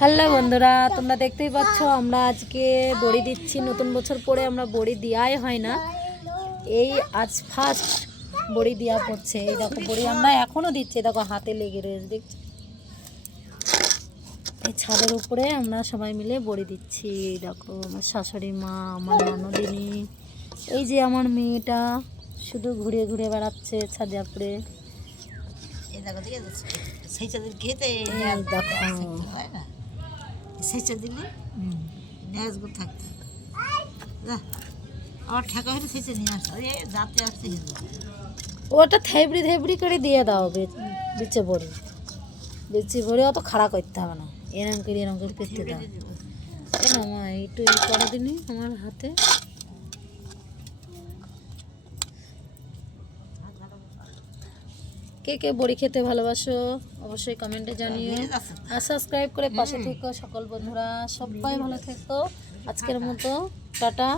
Hello বন্ধুরা, তোমরা দেখতেই পাচ্ছ আমরা আজকে বড়ি দিচ্ছি। নতুন বছর পরে আমরা বড়ি দেওয়াই হয় না, এই আজ ফার্স্ট বড়ি দেওয়া পড়ছে। এই দেখো বড়ি আমরা এখনও দিচ্ছি, দেখো হাতে লেগে রয়েছে দেখছি। এই ছাদের উপরে আমরা সবাই মিলে বড়ি দিচ্ছি। এই দেখো আমার শাশুড়ি মা, আমার ননদিনী, এই যে আমার মেয়েটা শুধু ঘুরে ঘুরে বেড়াচ্ছে ছাদে উপরে। ওটা থেবড়ি থেবড়ি করে দিয়ে দাও, বিচে ভরে বিচে ভরে অত খাড়া করতে হবে না, এরম করে পেতে দাও। কেন মা একটু এই করে দিনি আমার হাতে। কে কে বড়ি খেতে ভালোবাসো অবশ্যই কমেন্টে জানিও, আর সাবস্ক্রাইব করে পাশে থেকো। সকল বন্ধুরা সবাই ভালো থেকো। আজকের মতো টাটা।